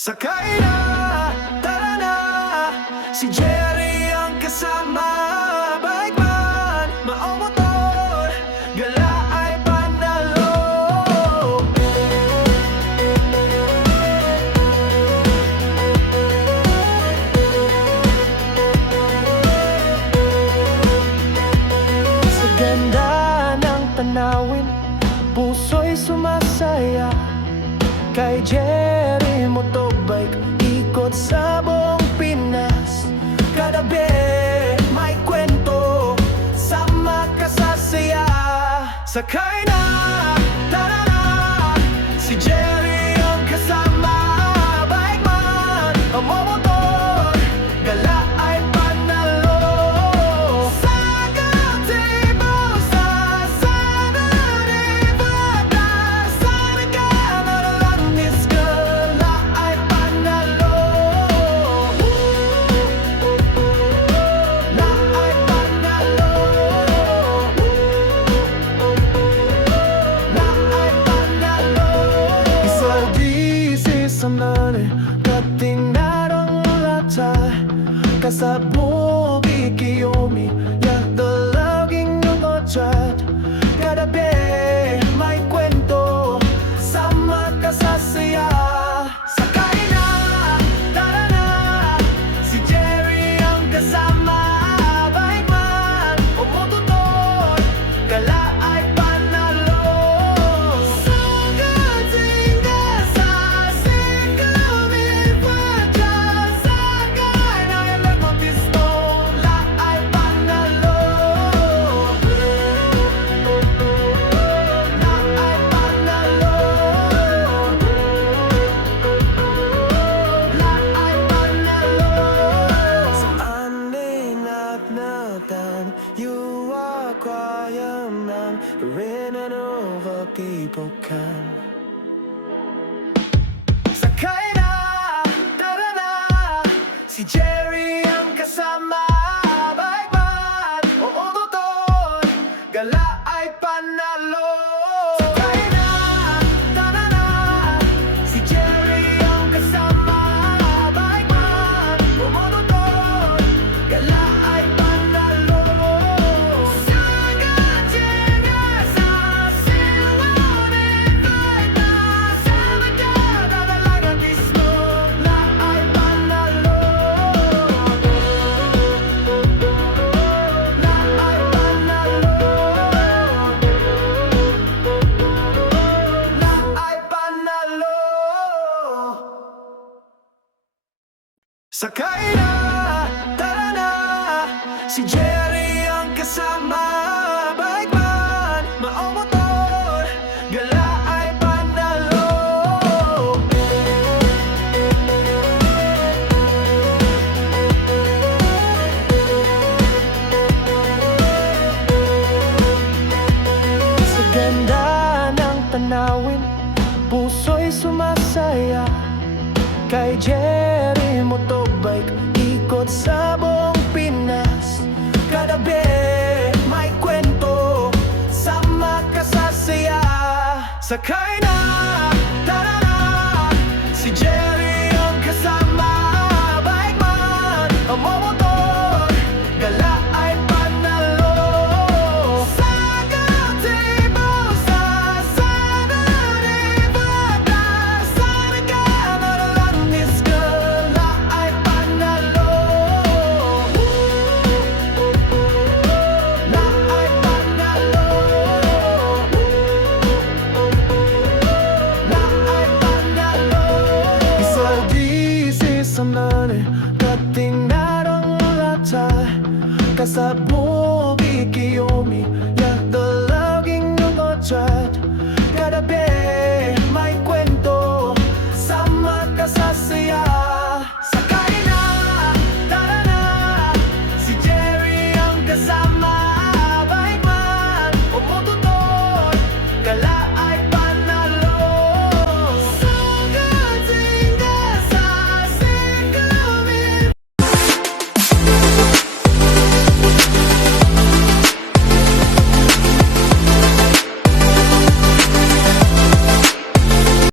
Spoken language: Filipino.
Sakay na, tara na, si Jerry ang kasama. Bike man, maong motor, gala ay panalo. Sa ganda ng tanawin, puso'y sumasaya. Kay Jerry Motobike, ikot sa buong Pinas. Kada bit may kwento, sama ka sa saya. Sakay na, tara na, si Jerry ang kasama. Bike man, ang motor, gala ay panalo. Sa gatibo, sa Saturday, bata, sa nagkamalang gala ay panalo. La ay panalo. La ay panalo. Isaldi samnane kating narong lata kasabog ikiyomi yak dalaging yung otrat. Kada be may kwento, sama ka sa saya. Sakay na, tara na, si Jerry ang kasama. Bike man o motor, gala ay panalo. Sa gating sa sikawin pa dyan. Sakay na ilang mag-pistol, la ay panalo. La ay panalo. La ay panalo. Sa aninat-natan, you are quiet man, rin and over people can. Sakay na, tara na, si Jerry ang kasama. Bike man o motor, gala ay panalo. Sakay na, tara na, si Jerry ang kasama. Bike man o motor, gala ay panalo. Sa gatinga sa silunin bata, sa nagkadalagang mismo, la ay panalo. La ay panalo. La ay panalo. Sakay na, tara na, si Jerry ang kasama. Bike man, maong motor, gala ay panalo. Sa ganda ng tanawin, puso'y sumasaya. Kay Jerry Motobike, ikot sa buong Pinas. Kada bit may kwento, sama ka sa saya. Sakay na, tara na, si Jerry ang kasama. Bike man, ang motor, gala ay panalo. Sa gatibo, sa Saturday, bata, sa nagkamalang gala ay panalo. La ay panalo. La ay panalo. Isaldi samnane kating narong lata kasabog